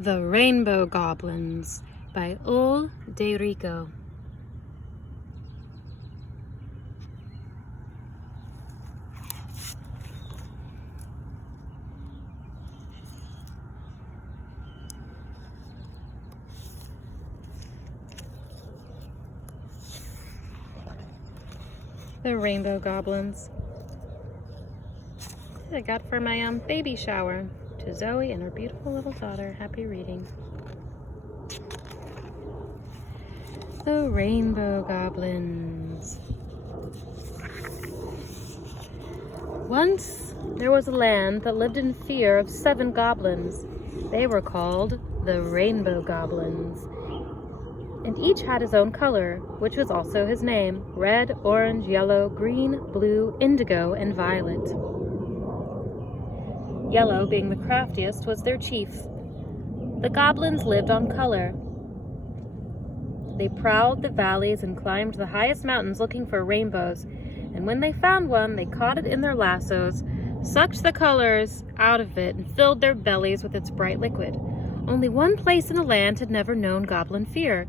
The Rainbow Goblins by Rico. The Rainbow Goblins. I got for my baby shower. To Zoe and her beautiful little daughter. Happy reading. The Rainbow Goblins. Once there was a land that lived in fear of 7 goblins. They were called the Rainbow Goblins. And each had his own color, which was also his name: red, orange, yellow, green, blue, indigo, and violet. Yellow, being the craftiest, was their chief. The goblins lived on color. They prowled the valleys and climbed the highest mountains looking for rainbows, and when they found one, they caught it in their lassos, sucked the colors out of it, and filled their bellies with its bright liquid. Only one place in the land had never known goblin fear: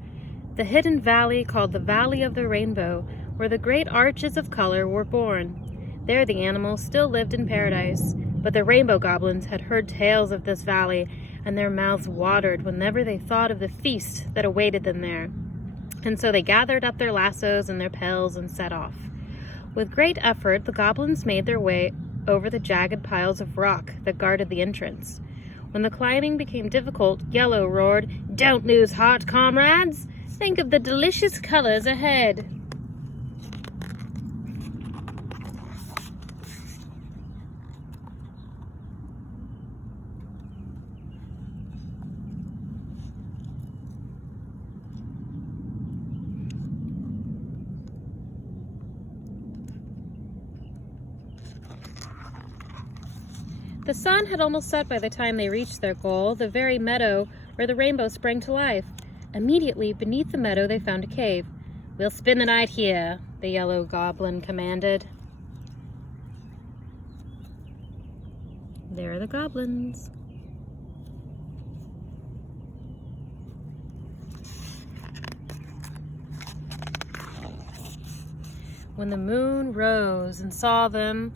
the hidden valley called the Valley of the Rainbow, where the great arches of color were born. There the animals still lived in paradise. But the Rainbow Goblins had heard tales of this valley, and their mouths watered whenever they thought of the feast that awaited them there. And so they gathered up their lassos and their pells and set off. With great effort, the goblins made their way over the jagged piles of rock that guarded the entrance. When the climbing became difficult, Yellow roared, "Don't lose heart, comrades! Think of the delicious colors ahead!" The sun had almost set by the time they reached their goal, the very meadow where the rainbow sprang to life. Immediately beneath the meadow they found a cave. "We'll spend the night here," the Yellow Goblin commanded. There are the goblins. When the moon rose and saw them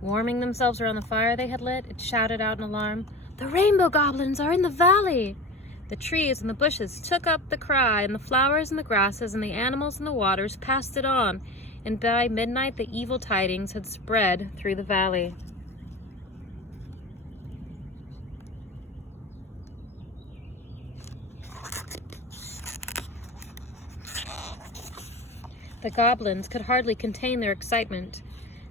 warming themselves around the fire they had lit, it shouted out in alarm, "The Rainbow Goblins are in the valley!" The trees and the bushes took up the cry, and the flowers and the grasses and the animals and the waters passed it on, and by midnight the evil tidings had spread through the valley. The goblins could hardly contain their excitement.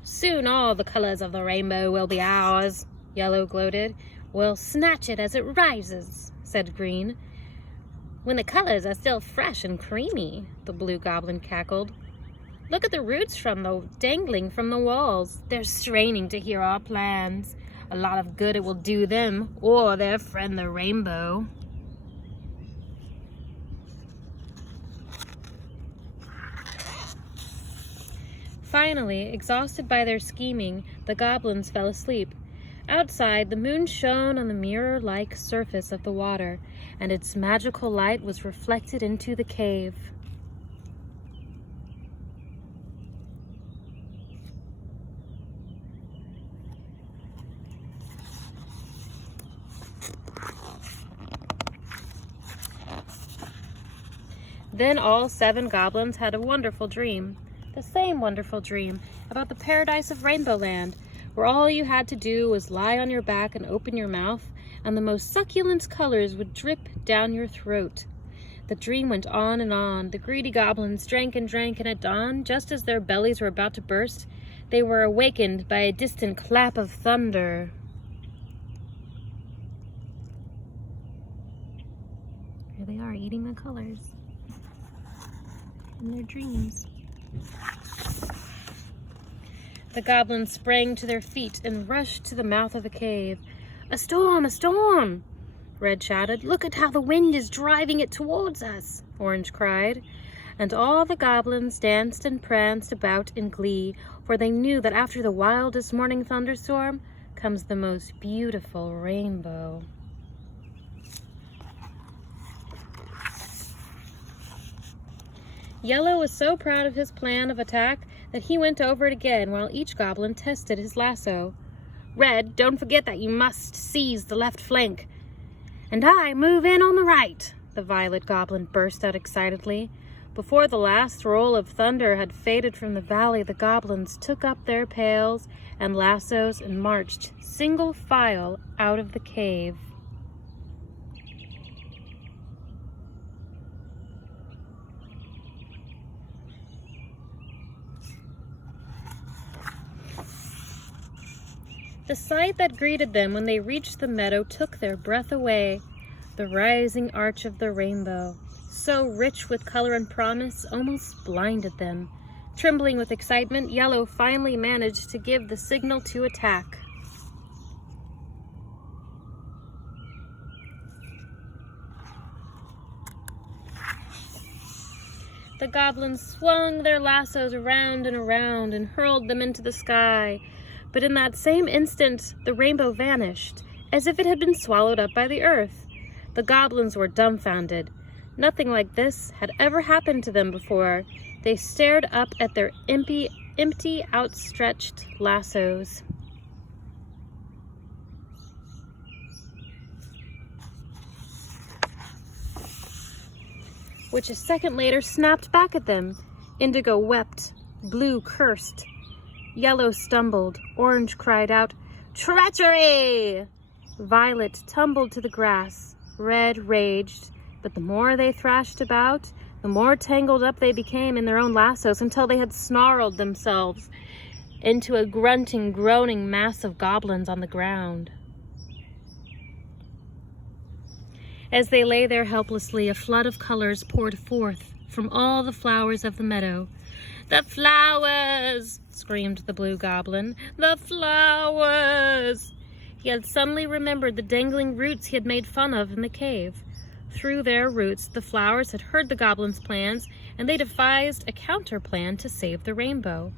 "Soon all the colors of the rainbow will be ours," Yellow gloated. "We'll snatch it as it rises," said Green. "When the colors are still fresh and creamy," the Blue Goblin cackled. "Look at the roots dangling from the walls. They're straining to hear our plans. A lot of good it will do them, or their friend the rainbow." Finally, exhausted by their scheming, the goblins fell asleep. Outside, the moon shone on the mirror-like surface of the water, and its magical light was reflected into the cave. Then all 7 goblins had a wonderful dream. The same wonderful dream about the paradise of Rainbow Land, where all you had to do was lie on your back and open your mouth, and the most succulent colors would drip down your throat. The dream went on and on. The greedy goblins drank, and at dawn, just as their bellies were about to burst, they were awakened by a distant clap of thunder. Here they are, eating the colors in their dreams. The goblins sprang to their feet and rushed to the mouth of the cave. "A storm! A storm!" Red shouted. "Look at how the wind is driving it towards us!" Orange cried. And all the goblins danced and pranced about in glee, for they knew that after the wildest morning thunderstorm comes the most beautiful rainbow. Yellow was so proud of his plan of attack that he went over it again while each goblin tested his lasso. Red, don't forget that you must seize the left flank. And I move in on the right, the violet goblin burst out excitedly. Before the last roll of thunder had faded from the valley, the goblins took up their pails and lassos and marched single file out of the cave. The sight that greeted them when they reached the meadow took their breath away. The rising arch of the rainbow, so rich with color and promise, almost blinded them. Trembling with excitement, Yellow finally managed to give the signal to attack. The goblins swung their lassos around and around and hurled them into the sky. But in that same instant, the rainbow vanished, as if it had been swallowed up by the earth. The goblins were dumbfounded. Nothing like this had ever happened to them before. They stared up at their empty, outstretched lassos. Which a second later snapped back at them. Indigo wept. Blue cursed. Yellow stumbled. Orange cried out, "Treachery!" Violet tumbled to the grass. Red raged, but the more they thrashed about, the more tangled up they became in their own lassos until they had snarled themselves into a grunting, groaning mass of goblins on the ground. As they lay there helplessly, a flood of colors poured forth from all the flowers of the meadow. "The flowers!" screamed the blue goblin. "The flowers!" He had suddenly remembered the dangling roots he had made fun of in the cave. Through their roots, the flowers had heard the goblins' plans, and they devised a counter-plan to save the rainbow.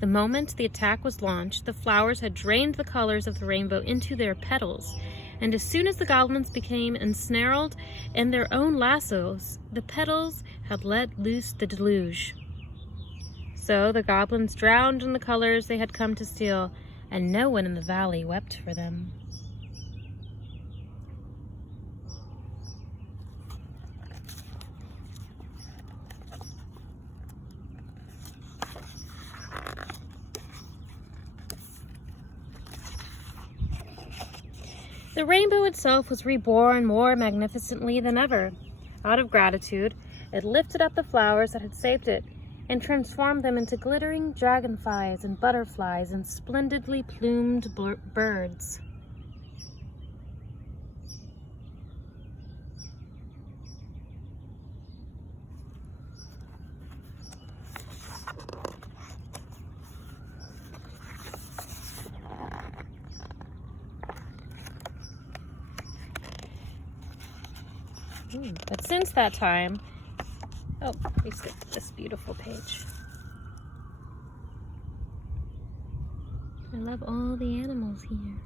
The moment the attack was launched, the flowers had drained the colors of the rainbow into their petals, and as soon as the goblins became ensnarled in their own lassos, the petals had let loose the deluge. So the goblins drowned in the colors they had come to steal, and no one in the valley wept for them. The rainbow itself was reborn more magnificently than ever. Out of gratitude, it lifted up the flowers that had saved it and transformed them into glittering dragonflies and butterflies and splendidly plumed birds. But since that time, we skipped this beautiful page. I love all the animals here.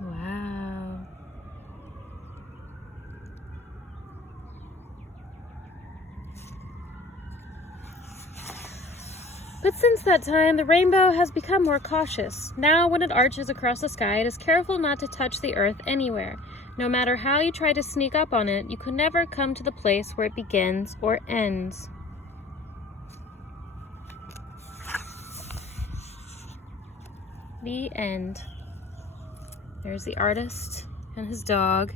Wow. But since that time, the rainbow has become more cautious. Now, when it arches across the sky, it is careful not to touch the earth anywhere. No matter how you try to sneak up on it, you could never come to the place where it begins or ends. The end. There's the artist and his dog.